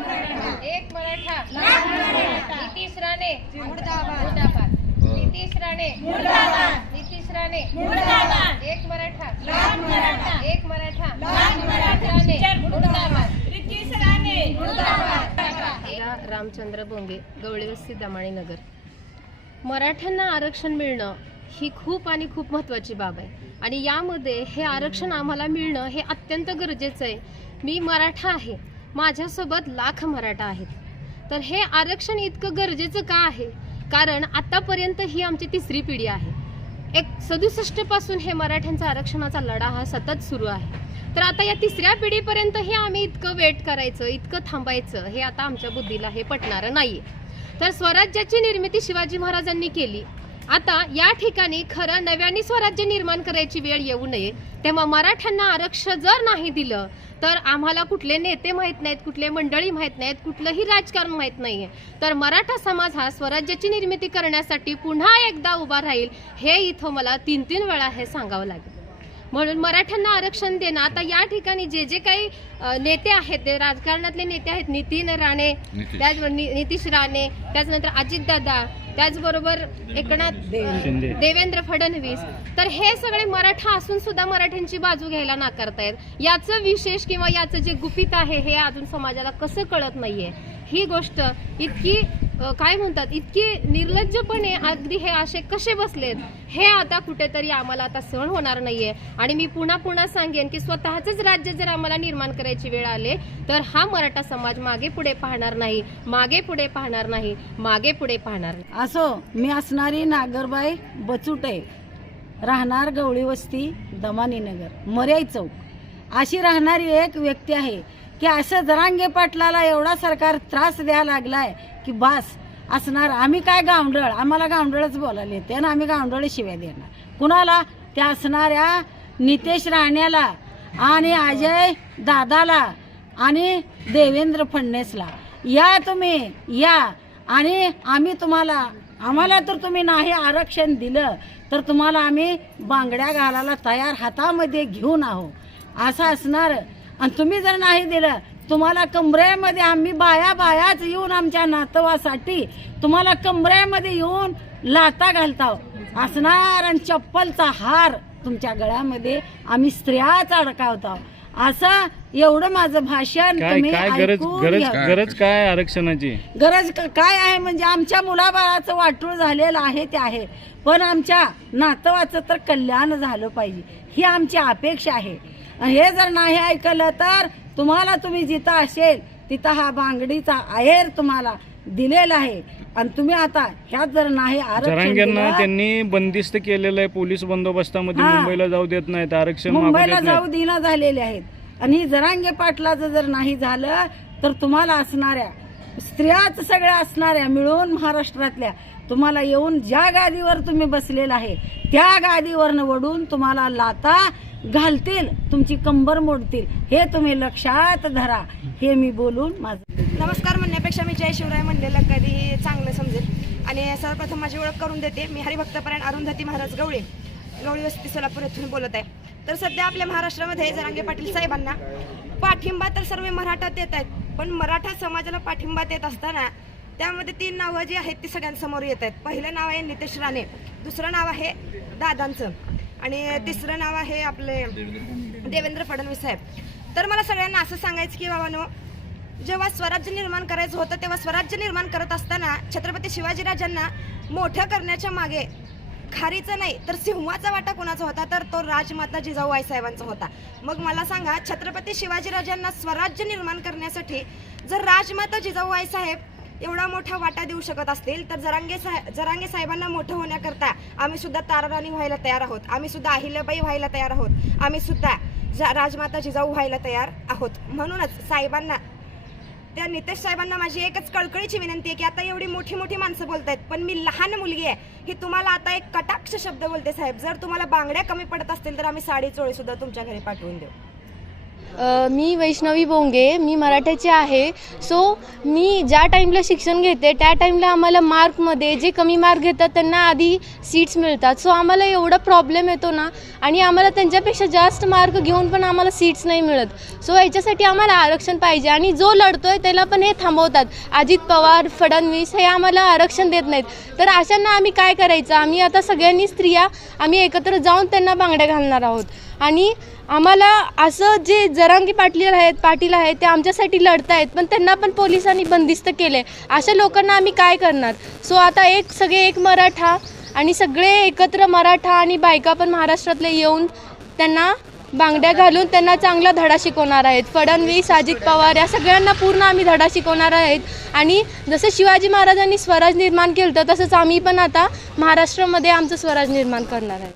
एक मराठा. नितीश राणे. मुर्दाबाद. नितीश राणे. नितीश राणे. एक मराठा. एक मराठा. राणे. मुर्दाबाद. या रामचंद्र बोंगे गवळीवस्ती दमाणी नगर. मराठ्यांना आरक्षण मिळणं ही खूप आणि खूप महत्त्वाची बाब आहे. आणि यामध्ये हे आरक्षण आम्हाला मिळणं हे अत्यंत गरजेचं आहे. मी मराठा आहे. माझ्यासोबत लाख मराठा आहेत. तर हे आरक्षण इतकं गरजेचं का आहे? कारण आतापर्यंत ही आमची तिसरी पिढी आहे. एक सदुसष्टपासून हे मराठ्यांचा आरक्षणाचा लढा हा सतत सुरू आहे. तर आता या तिसऱ्या पिढीपर्यंत हे आम्ही इतकं वेट करायचं इतकं थांबायचं हे आता आमच्या बुद्धीला हे पटणारं नाहीये. तर स्वराज्याची निर्मिती शिवाजी महाराजांनी केली. आता या ठिकाणी खरं नव्याने स्वराज्य निर्माण करायची वेळ येऊ नये तेव्हा मराठ्यांना आरक्षण जर नाही दिलं तर आम्हाला कुठले नेते माहीत नाहीत कुठले मंडळी माहीत नाहीत कुठलंही राजकारण माहीत नाहीये. तर मराठा समाज हा स्वराज्याची निर्मिती करण्यासाठी पुन्हा एकदा उभा राहील हे इथं मला तीन तीन वेळा हे सांगावं लागेल. म्हणून मराठ्यांना आरक्षण देणं. आता या ठिकाणी जे जे काही नेते आहेत ते राजकारणातले नेते आहेत नितीन राणे त्याचबरोबर नि- नितीश राणे त्याच्यानंतर अजितदादा त्याचबरोबर एकनाथ देवेंद्र फडणवीस. तर हे सगळे मराठा असून सुद्धा मराठ्यांची बाजू घ्यायला नाकारतायत. याचं विशेष किंवा याचं जे गुपित आहे हे अजून समाजाला कसं कळत नाहीये? ही गोष्ट इतकी काय म्हणतात इतकी निर्लज्जपणे अगदी हे असे कसे बसलेत? हे आता कुठेतरी आम्हाला आता सहन होणार नाहीये. आणि मी पुन्हा पुन्हा सांगेन की स्वतःच राज्य जर आम्हाला निर्माण करायची वेळ आले तर हा मराठा समाज मागे पुढे पाहणार नाही मागे पुढे पाहणार नाही मागे पुढे पाहणार नाही. असो मी असणारी नागरबाई बचुटे राहणार गवळी वस्ती दमानी नगर मर्याई चौक. अशी राहणारी एक व्यक्ती आहे. की असं जरांगे पाटलाला एवढा सरकार त्रास द्यायला लागलाय की बास असणार आम्ही काय गावंडळ आम्हाला गावंडळच बोलायला येते आणि आम्ही गावंडळ शिव्या देणार. कुणाला? त्या असणाऱ्या नितेश राण्याला आणि अजय दादाला आणि देवेंद्र फडणवीसला. या तुम्ही या. आणि आम्ही तुम्हाला आम्हाला तर तुम्ही नाही आरक्षण दिलं तर तुम्हाला आम्ही बांगड्या घालायला तयार हातामध्ये घेऊन आहो असं असणार आणि तुम्ही जर नाही दिलं तुम्हाला कमरेमध्ये आम्ही बाया बायाच येऊन आमच्या नातवासाठी तुम्हाला कमरेमध्ये येऊन लाता घालताव. असणार आणि चप्पलचा हार तुमच्या गळ्यामध्ये आम्ही स्त्रियाच अडकावतो असं एवढं माझं भाषण तुम्ही गरज काय आरक्षणाची? गरज काय आहे म्हणजे आमच्या मुलाबाळाचं वाटूळ झालेलं आहे ते आहे. पण आमच्या नातवाचं तर कल्याण झालं पाहिजे. ही आमची अपेक्षा आहे. हे जर नाही ऐकलं तर तुम्हाला तुम्ही जिथं असेल तिथं हा बांगडीचा आहेर तुम्हाला दिलेला आहे. आणि तुम्ही आता ह्यात जर नाही आरक्षण जरांग्यांना दिलं, त्यांनी बंदिस्त केलेलं आहे पोलीस बंदोबस्तामध्ये. हा. मुंबईला जाऊ देत नाहीत आरक्षण मागू मुंबईला देत जाऊ नाहीत. दिना झालेले आहेत. आणि जरांगे पाटलाचं जर नाही झालं तर तुम्हाला असणाऱ्या स्त्रियाच सगळ्या असणाऱ्या मिळून महाराष्ट्रातल्या तुम्हाला येऊन ज्या गादीवर तुम्ही बसलेला आहे त्या गादीवरनं वडून तुम्हाला लाता घालतील तुमची कंबर मोडतील. हे तुम्ही लक्षात धरा. हे मी बोलून माझं नमस्कार म्हणण्यापेक्षा मी जय शिवराय म्हणलेलं कधी चांगलं समजेल. आणि सर्वप्रथम माझी ओळख करून देते. मी हरिभक्तपरायण अरुंधती महाराज गवळे. गवळी वस्ती सोलापूर येथून बोलत आहे. तर सध्या आपल्या महाराष्ट्रामध्ये जरांगे पाटील साहेबांना. पाठिंबा तर सर्व मराठा देत आहेत पण मराठा समाजाला पाठिंबा देत असताना त्यामध्ये तीन नावं जी आहेत ती सगळ्यांसमोर येत आहेत. पहिलं नाव आहे नितेश राणे दुसरं नाव आहे दादांचं आणि तिसरं नाव आहे आपले देवेंद्र फडणवीस साहेब. तर मला सगळ्यांना असं सांगायचं की बाबानो जेव्हा स्वराज्य निर्माण करायचं होतं तेव्हा स्वराज्य निर्माण करत असताना छत्रपती शिवाजीराजांना मोठं करण्याच्या मागे खारीचा नाही तर सिंहाचा वाटा कोणाचा होता? तर तो राजमाता जिजाऊ साहेबांचा होता. मग मला सांगा छत्रपती शिवाजीराजांना स्वराज्य निर्माण करण्यासाठी जर राजमाता जिजाऊ साहेब एवढा मोठा वाटा देऊ शकत असतील तर जरांगे साहेब जरांगे साहेबांना मोठं होण्याकरता आम्ही सुद्धा ताराराणी व्हायला तयार आहोत. आम्ही सुद्धा अहिल्याबाई व्हायला तयार आहोत. आम्ही सुद्धा राजमाता जिजाऊ व्हायला तयार आहोत. म्हणूनच साहेबांना त्या नितेश साहेबांना माझी एकच कळकळीची विनंती आहे की आता एवढी मोठी मोठी माणसं बोलतायत पण मी लहान मुलगी आहे ही तुम्हाला आता एक कटाक्ष शब्द बोलते साहेब. जर तुम्हाला बांगड्या कमी पडत असतील तर आम्ही साडी चोळी सुद्धा तुमच्या घरी पाठवून देऊ. मी वैष्णवी बोंगे मी मराठ्याची आहे. सो मी ज्या टाईमला शिक्षण घेते त्या टाईमला आम्हाला मार्कमध्ये जे कमी मार्क घेतात त्यांना आधी सीट्स मिळतात. सो आम्हाला एवढा प्रॉब्लेम येतो ना आणि आम्हाला त्यांच्यापेक्षा जास्त मार्क घेऊन पण आम्हाला सीट्स नाही मिळत. सो याच्यासाठी आम्हाला आरक्षण पाहिजे. आणि जो लढतोय त्याला पण हे थांबवतात. अजित पवार फडणवीस हे आम्हाला आरक्षण देत नाहीत. तर अशांना आम्ही काय करायचं? आम्ही आता सगळ्यांनी स्त्रिया आम्ही एकत्र जाऊन त्यांना बांगड्या घालणार आहोत. आणि आम्हाला असं जे जरांगी पाटील आहेत पाटील आहेत ते आमच्यासाठी लढतायत पण त्यांना पण पोलिसांनी बंदिस्त केले अशा लोकांना आम्ही काय करणार? सो आता एक सगळे एक मराठा आणि सगळे एकत्र मराठा आणि बायका पण महाराष्ट्रातले येऊन त्यांना बांगड्या घालून त्यांना चांगला धडा शिकवणार आहेत. फडणवीस अजित पवार या सगळ्यांना पूर्ण आम्ही धडा शिकवणार आहेत. आणि जसं शिवाजी महाराजांनी स्वराज निर्माण केलं होतं तसंच आम्ही पण आता महाराष्ट्रामध्ये आमचं स्वराज निर्माण करणार आहे.